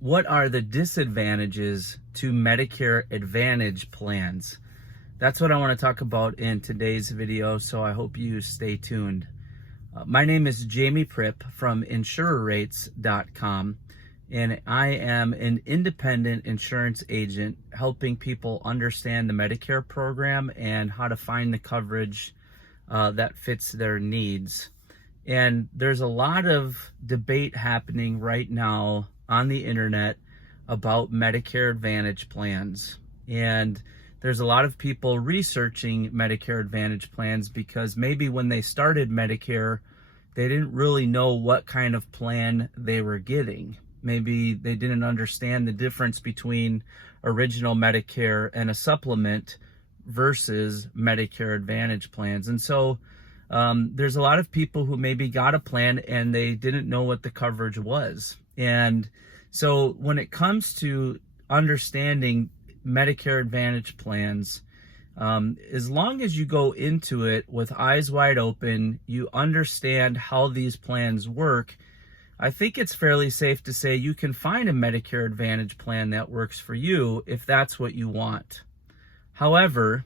what are the disadvantages to Medicare Advantage plans? That's what I want to talk about in today's video, so I hope you stay tuned. My name is Jamie Pripp from InsurerRates.com, and I am an independent insurance agent helping people understand the Medicare program and how to find the coverage that fits their needs. And there's a lot of debate happening right now on the internet about Medicare Advantage plans. And there's a lot of people researching Medicare Advantage plans because maybe when they started Medicare, they didn't really know what kind of plan they were getting. Maybe they didn't understand the difference between original Medicare and a supplement versus Medicare Advantage plans. And so there's a lot of people who maybe got a plan and they didn't know what the coverage was. And so when it comes to understanding Medicare Advantage plans, as long as you go into it with eyes wide open, you understand how these plans work, I think it's fairly safe to say you can find a Medicare Advantage plan that works for you if that's what you want. However,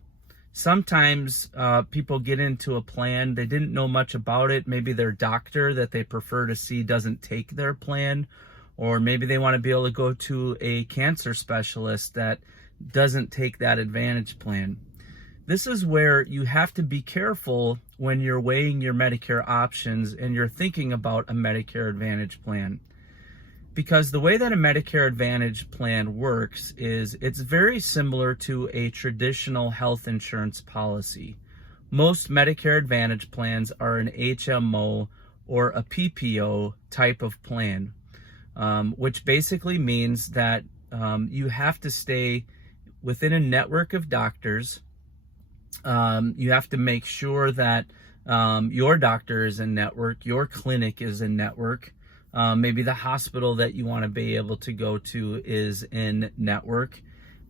sometimes people get into a plan, they didn't know much about it. Maybe their doctor that they prefer to see doesn't take their plan, or maybe they want to be able to go to a cancer specialist that doesn't take that Advantage plan. This is where you have to be careful when you're weighing your Medicare options and you're thinking about a Medicare Advantage plan. Because the way that a Medicare Advantage plan works is it's very similar to a traditional health insurance policy. Most Medicare Advantage plans are an HMO or a PPO type of plan, which basically means that you have to stay within a network of doctors. You have to make sure that your doctor is in network, your clinic is in network. Maybe the hospital that you want to be able to go to is in network.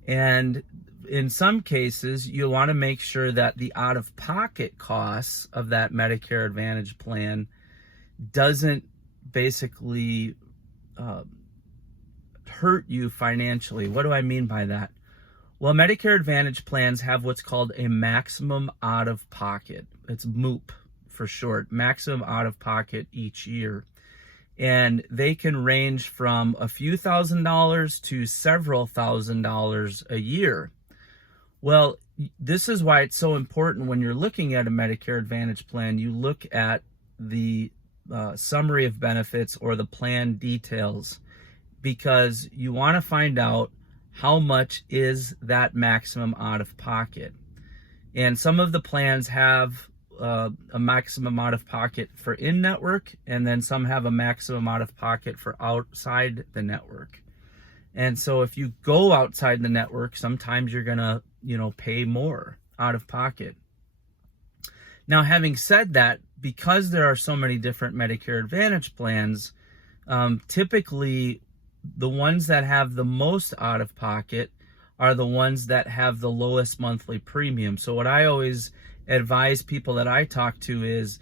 And in some cases, you want to make sure that the out-of-pocket costs of that Medicare Advantage plan doesn't basically hurt you financially. What do I mean by that? Well, Medicare Advantage plans have what's called a maximum out-of-pocket. It's MOOP for short, maximum out-of-pocket each year. And they can range from a few $1,000s to several $1,000s a year. Well, this is why it's so important when you're looking at a Medicare Advantage plan, you look at the summary of benefits or the plan details, because you want to find out how much is that maximum out of pocket. And some of the plans have a maximum out of pocket for in-network, and then some have a maximum out of pocket for outside the network. And so if you go outside the network, sometimes you're gonna, pay more out of pocket. Now, having said that, because there are so many different Medicare Advantage plans, typically the ones that have the most out of pocket are the ones that have the lowest monthly premium. So what I always advise people that I talk to is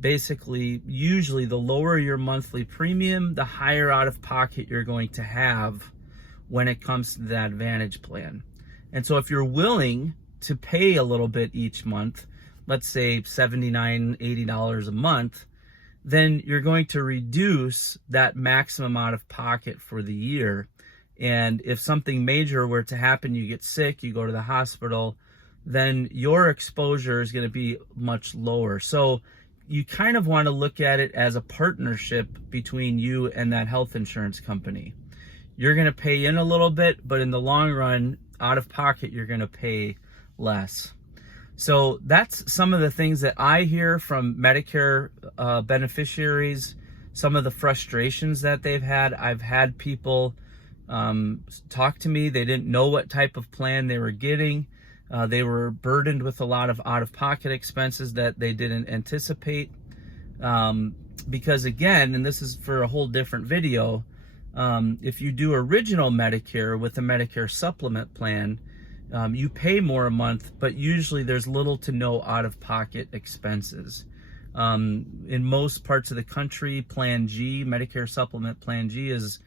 basically usually the lower your monthly premium, the higher out of pocket you're going to have when it comes to that Advantage plan. And so if you're willing to pay a little bit each month, let's say $79, $80 a month, then you're going to reduce that maximum out of pocket for the year. And if something major were to happen, you get sick, you go to the hospital, then your exposure is going to be much lower. So you kind of want to look at it as a partnership between you and that health insurance company. You're going to pay in a little bit, but in the long run, out of pocket, you're going to pay less. So that's some of the things that I hear from Medicare beneficiaries, some of the frustrations that they've had. I've had people talk to me. They didn't know what type of plan they were getting. They were burdened with a lot of out-of-pocket expenses that they didn't anticipate. Because again, and this is for a whole different video, if you do original Medicare with a Medicare supplement plan, you pay more a month, but usually there's little to no out-of-pocket expenses. In most parts of the country, Plan G, Medicare Supplement Plan G, is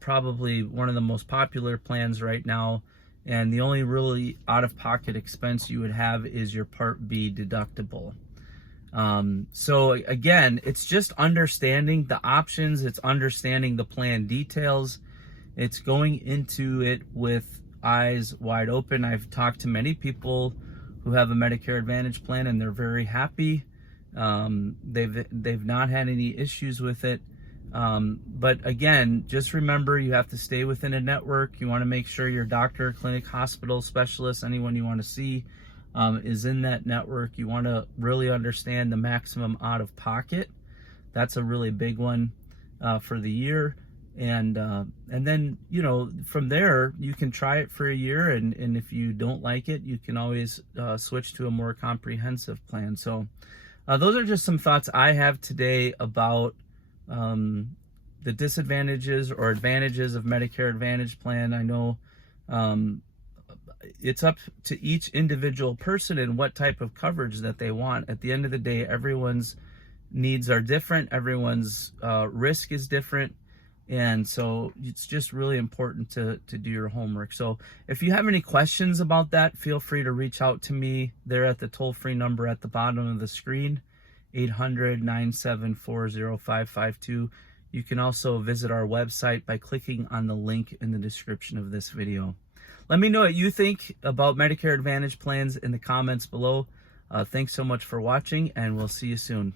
probably one of the most popular plans right now. And the only really out-of-pocket expense you would have is your Part B deductible. So again, it's just understanding the options, it's understanding the plan details, it's going into it with eyes wide open. I've talked to many people who have a Medicare Advantage plan and they're very happy. They've not had any issues with it. But again, just remember you have to stay within a network. You want to make sure your doctor, clinic, hospital, specialist, anyone you want to see is in that network. You want to really understand the maximum out of pocket. That's a really big one for the year. And then, you know, from there, you can try it for a year. And if you don't like it, you can always switch to a more comprehensive plan. So those are just some thoughts I have today about the disadvantages or advantages of Medicare Advantage plan. I know it's up to each individual person and what type of coverage that they want. At the end of the day, everyone's needs are different. Everyone's risk is different. And so it's just really important to do your homework. So if you have any questions about that, feel free to reach out to me there at the toll-free number at the bottom of the screen, 800-974-0552. You can also visit our website by clicking on the link in the description of this video. Let me know what you think about Medicare Advantage plans in the comments below. Thanks so much for watching, and we'll see you soon.